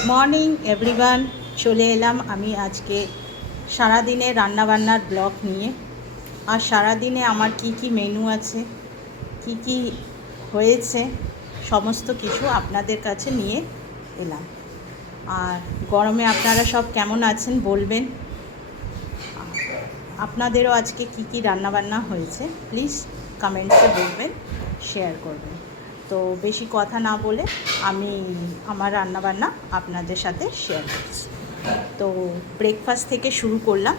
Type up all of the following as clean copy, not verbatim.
Good morning everyone. চলে এলাম আমি আজকে সারাদিনে রান্নাবান্নার ব্লগ নিয়ে। আর সারাদিনে আমার কি কি মেনু আছে, কি কি হয়েছে, সমস্ত কিছু আপনাদের কাছে নিয়ে এলাম। আর গরমে আপনারা সব কেমন আছেন বলবেন। আপনাদেরও আজকে কি কি রান্নাবান্না হয়েছে প্লিজ কমেন্টসে বলবেন, শেয়ার করবেন। তো বেশি কথা না বলে আমি আমার রান্নাবান্না আপনাদের সাথে শেয়ার করছি। তো ব্রেকফাস্ট থেকে শুরু করলাম।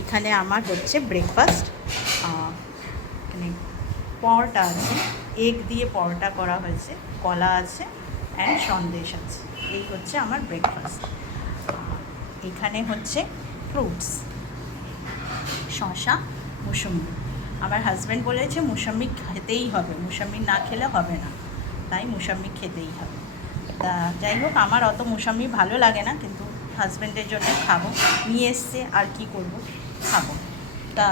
এখানে আমার হচ্ছে ব্রেকফাস্ট, এখানে পরোটা আছে, এগ দিয়ে পরোটা করা হয়েছে, কলা আছে অ্যান্ড সন্দেশ আছে। এই হচ্ছে আমার ব্রেকফাস্ট। এখানে হচ্ছে ফ্রুটস, শসা, মুসম্বি। আমার হাজব্যান্ড বলেছে মুসম্বি খেতেই হবে, মুসম্বি না খেলে হবে না, তাই মুসম্বি খেতেই হবে। তা যাই হোক, আমার অত মুসম্বি ভালো লাগে না, কিন্তু হাজব্যান্ডের জন্য খাবো, নিয়ে এসছে, আর কি করব, খাবো। তা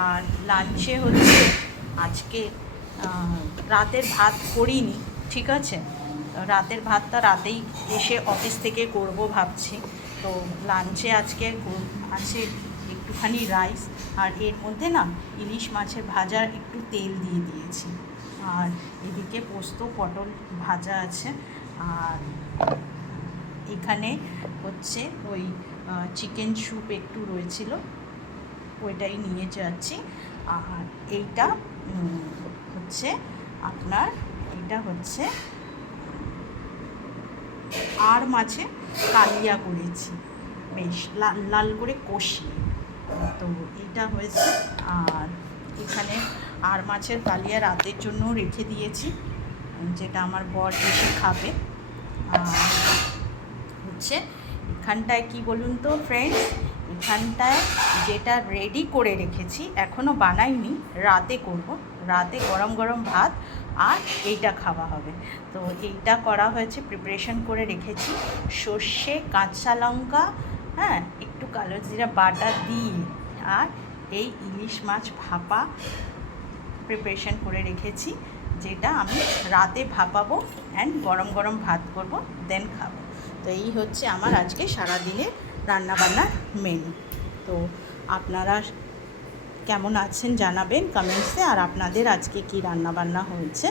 আর লাঞ্চে হচ্ছে আজকে রাতের ভাত করিনি, ঠিক আছে। রাতের ভাতটা রাতেই এসে অফিস থেকে করব ভাবছি। তো লাঞ্চে আজকে আছে একটুখানি রাইস, আর এর মধ্যে না ইলিশ মাছের ভাজার একটু তেল দিয়ে দিয়েছি। আর এদিকে পোস্ত পটল ভাজা আছে। আর এখানে হচ্ছে ওই চিকেন স্যুপ একটু রয়েছিল, ওইটাই নিয়ে যাচ্ছি। আর এইটা হচ্ছে আপনার, এটা হচ্ছে আর মাছে কালিয়া করেছি, বেশ লাল লাল করে কষিয়ে। তো এইটা হয়েছে। আর এখানে আর মাছের কালিয়া রাতের জন্য রেখে দিয়েছি, যেটা আমার বর এসে খাবে। আর হচ্ছে এখানটায় কি বলুন তো ফ্রেন্ডস, এখানটায় যেটা রেডি করে রেখেছি, এখনও বানাইনি, রাতে করব। রাতে গরম গরম ভাত আর এইটা খাওয়া হবে। তো এইটা করা হয়েছে, প্রিপারেশন করে রেখেছি, সর্ষে, কাঁচা লঙ্কা, হ্যাঁ, একটু কালো জিরা বাটা দিয়ে, আর এই ইলিশ মাছ ভাপা প্রিপারেশন করে রেখেছি, যেটা আমি রাতে ভাপাবো অ্যান্ড গরম গরম ভাত করব, দেন খাবো। তো এই হচ্ছে আমার আজকে সারাদিনের রান্নাবান্নার মেনু। তো আপনারা কেমন আছেন জানাবেন কমেন্টসে, আর আপনাদের আজকে কি রান্নাবান্না হয়েছে,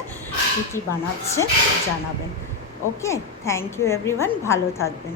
কী কী বানাচ্ছে জানাবেন। ওকে, থ্যাংক ইউ এভরিওয়ান, ভালো থাকবেন।